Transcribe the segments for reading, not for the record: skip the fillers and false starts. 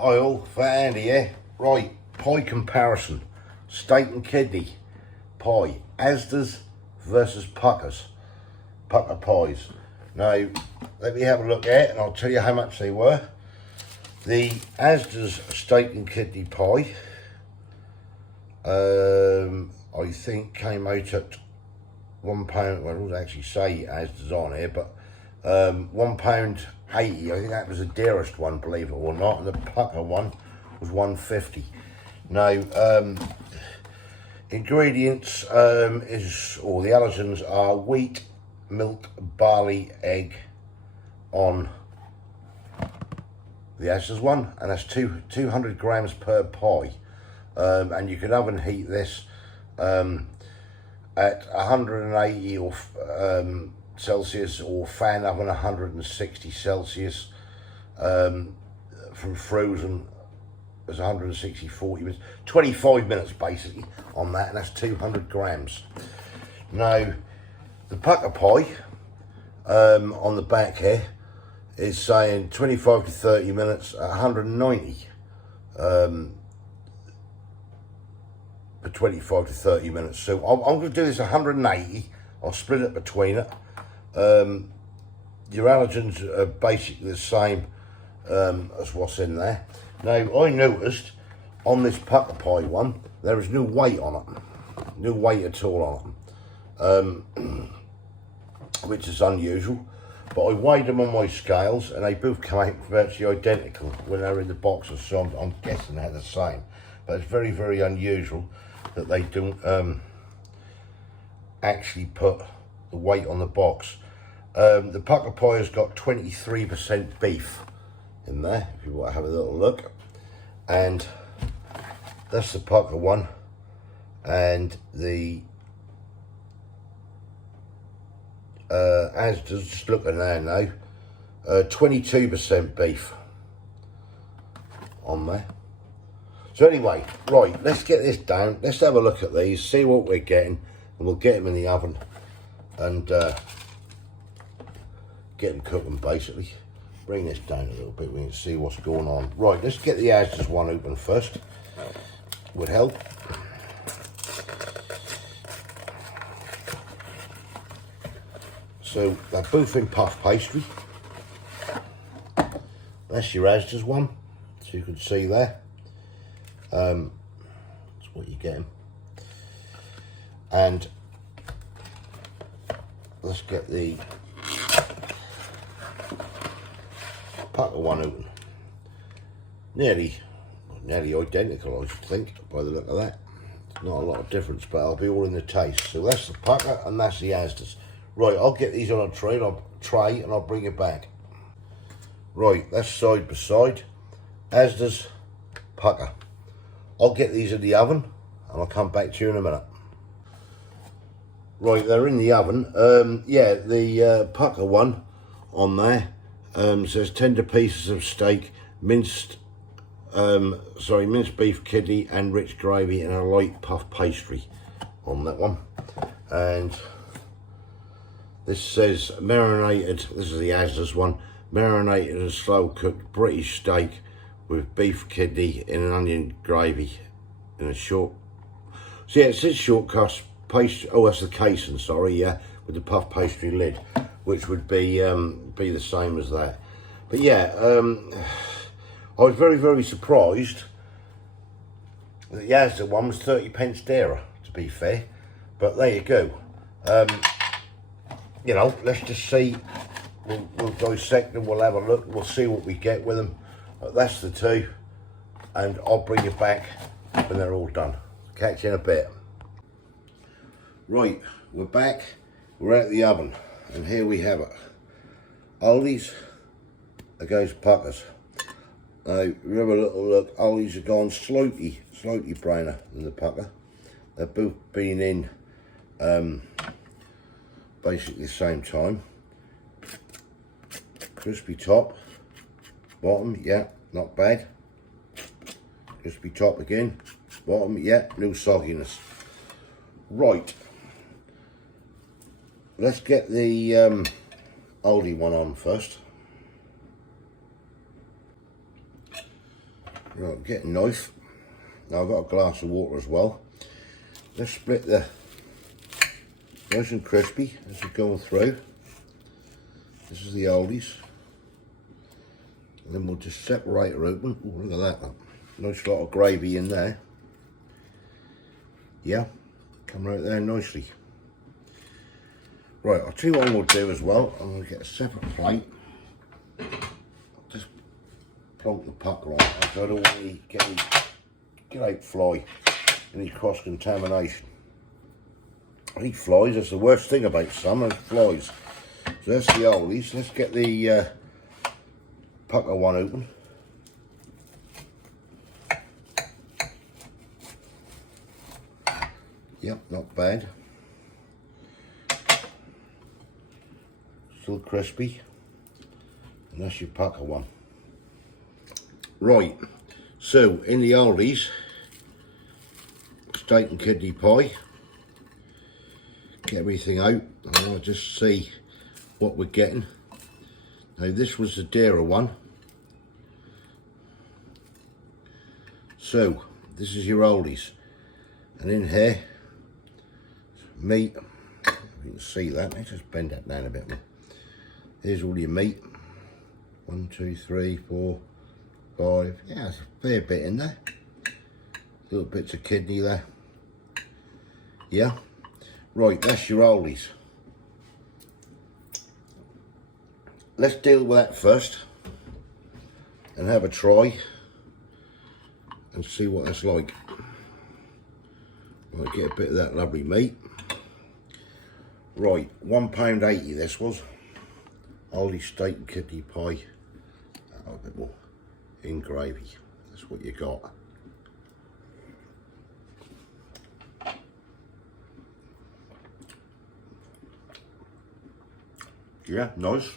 Oil for Andy here. Right, pie comparison. Steak and kidney pie. Asda's versus Pukka's. Pukka pies. Now, let me have a look at it and I'll tell you how much they were. The Asda's steak and kidney pie, I think came out at £1. Well, it doesn't actually say Asda's on here, but £1.80. I think that was the dearest one, believe it or not, and the Pukka one was £1.50. Now, ingredients or the allergens are wheat, milk, barley, egg on the Asda's one, and that's 200 grams per pie. And you can oven heat this at 180 or Celsius, or fan oven 160 Celsius. From frozen is 160, 40 minutes, 25 minutes basically on that, and that's 200 grams. Now, the Pukka pie on the back here is saying 25 to 30 minutes at 190 for 25 to 30 minutes. So I'm going to do this 180. I'll split it between it. Your allergens are basically the same as what's in there. Now, I noticed on this Pukka pie one, there is no weight on it. No weight at all on it. Which is unusual. But I weighed them on my scales and they both come out virtually identical when they're in the boxes, so I'm guessing they're the same. But it's very, very unusual that they don't actually put the weight on the box. The Pukka pie has got 23% beef in there, if you want to have a little look. And that's the Pukka one. And the Asda's, just looking there now, 22% beef on there. So anyway, right, let's get this down. Let's have a look at these, see what we're getting, and we'll get them in the oven and get them cooking basically. Bring this down a little bit, we can see what's going on. Right, let's get the Asda's one open first. Would help. So they're both in puff pastry. That's your Asda's one, so you can see there. That's what you're getting. And let's get the Pukka one open. Nearly identical, I should think, by the look of that. Not a lot of difference, but I'll be all in the taste. So that's the Pukka and that's the Asda's. Right, I'll get these on a tray and I'll bring it back. Right, that's side by side. Asda's, Pukka. I'll get these in the oven and I'll come back to you in a minute. Right, they're in the oven. Yeah, the Pukka one on there says tender pieces of steak, minced beef kidney and rich gravy and a light puff pastry on that one. And this says marinated, this is the Asda's one, marinated and slow cooked British steak with beef kidney in an onion gravy in a short, so yeah, it says short crust pastry. Oh, that's the casing, sorry, yeah, with the puff pastry lid, which would be the same as that. But yeah, I was very, very surprised that the Asda one was 30p dearer, to be fair. But there you go. You know, let's just see. We'll dissect them, we'll have a look, we'll see what we get with them. That's the two, and I'll bring you back when they're all done. Catch you in a bit. Right, we're back, we're out the oven, and here we have it. Aldi's, there goes Pukka's. Now, you have a little look, Aldi's have gone slightly browner than the Pukka. They've both been in basically the same time. Crispy top, bottom, yeah, not bad. Crispy top again, bottom, yeah, no sogginess. Right, let's get the Aldi one on first. Right, getting nice. Now I've got a glass of water as well. Let's split the nice and crispy as we're going through. This is the oldies. And then we'll just separate her open. Ooh, look at that. Nice lot of gravy in there. Yeah, come right there nicely. Right, I'll tell you what we'll do as well. I'm going to get a separate plate. Just plonk the pucker on, so I don't want to get out fly, any cross contamination. I eat flies, that's the worst thing about summer, flies. So that's the oldies. Let's get the pucker one open. Yep, not bad. Still crispy. And that's your pucker one. Right, so in the oldies, steak and kidney pie. Get everything out, and I'll just see what we're getting. Now this was the dearer one. So this is your oldies, and in here, meat. You can see that. Let's just bend that down a bit more. Here's all your meat. 1, 2, 3, 4, 5. Yeah, there's a fair bit in there. Little bits of kidney there. Yeah. Right, that's your oldies. Let's deal with that first and have a try and see what that's like. I'll get a bit of that lovely meat. Right, £1.80 this was. Oldie steak and kidney pie. A bit more in gravy. That's what you got. Yeah, nice.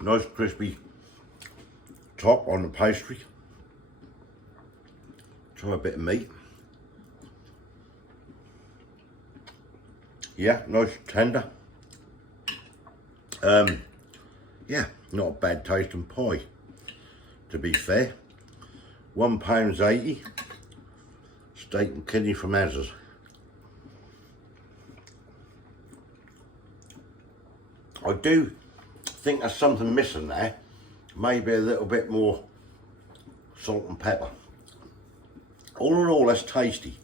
Nice crispy top on the pastry. Try a bit of meat. Yeah, nice tender. Yeah, not a bad tasting pie, to be fair. £1.80. Steak and kidney from Asda. I do think there's something missing there. Maybe a little bit more salt and pepper. All in all, that's tasty,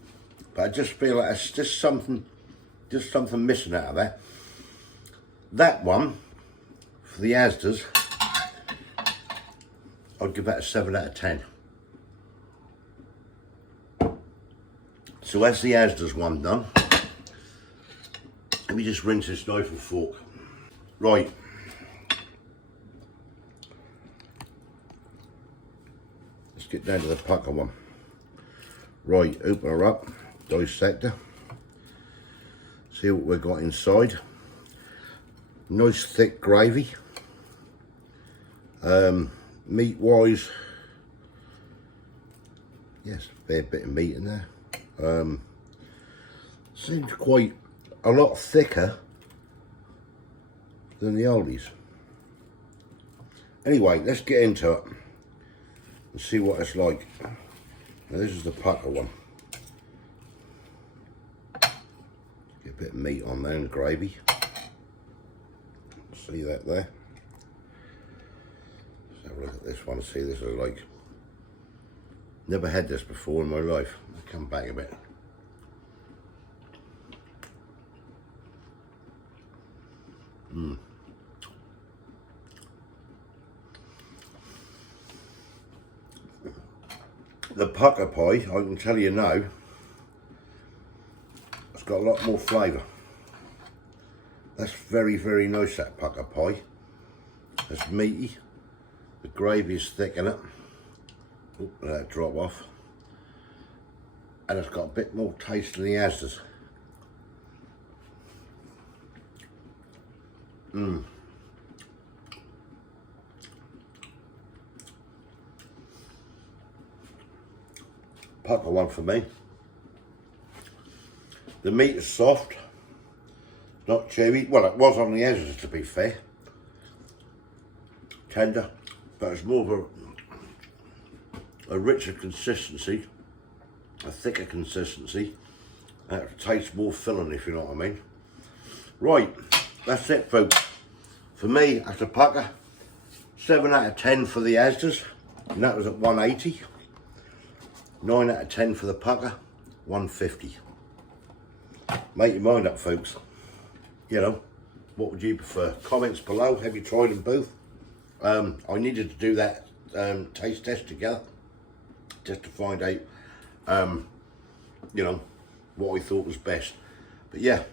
but I just feel like it's just something missing out of that. That one, for the Asdas, I'd give that a 7 out of 10. So that's the Asda's one done. Let me just rinse this knife and fork. Right. Let's get down to the pucker one. Right, open her up, dissect her. See what we've got inside. Nice thick gravy. Meat wise, yes, a fair bit of meat in there. Seems quite a lot thicker than the oldies. Anyway, let's get into it and see what it's like. Now this is the pucker one. Get a bit of meat on there and gravy. See that there? Let's have a look at this one. See, this is like, never had this before in my life. I'll come back a bit. The pucker pie, I can tell you now, it's got a lot more flavour. That's very, very nice, that pucker pie. It's meaty. The gravy is thick in it. Oop, let that drop off. And it's got a bit more taste than the Asda's. Pucker one for me. The meat is soft, not chewy. Well, it was on the Asda's, to be fair. Tender, but it's more of a richer consistency, a thicker consistency, and it tastes more filling, if you know what I mean. Right, that's it folks. For me, that's a Pukka. 7 out of 10 for the Asdas, and that was at 180. 9 out of 10 for the Pukka, 150. Make your mind up folks. You know, what would you prefer? Comments below, have you tried them both? I needed to do that taste test together, just to find out, you know, what we thought was best. But yeah,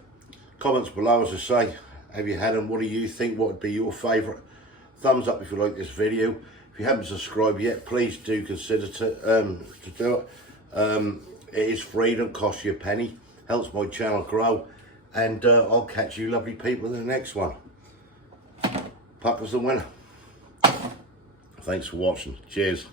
comments below, as I say, have you had them? What do you think? What would be your favourite? Thumbs up if you like this video. If you haven't subscribed yet, please do consider to do it. It is free, don't cost you a penny, helps my channel grow, and I'll catch you lovely people in the next one. Pukka's the winner. Thanks for watching. Cheers.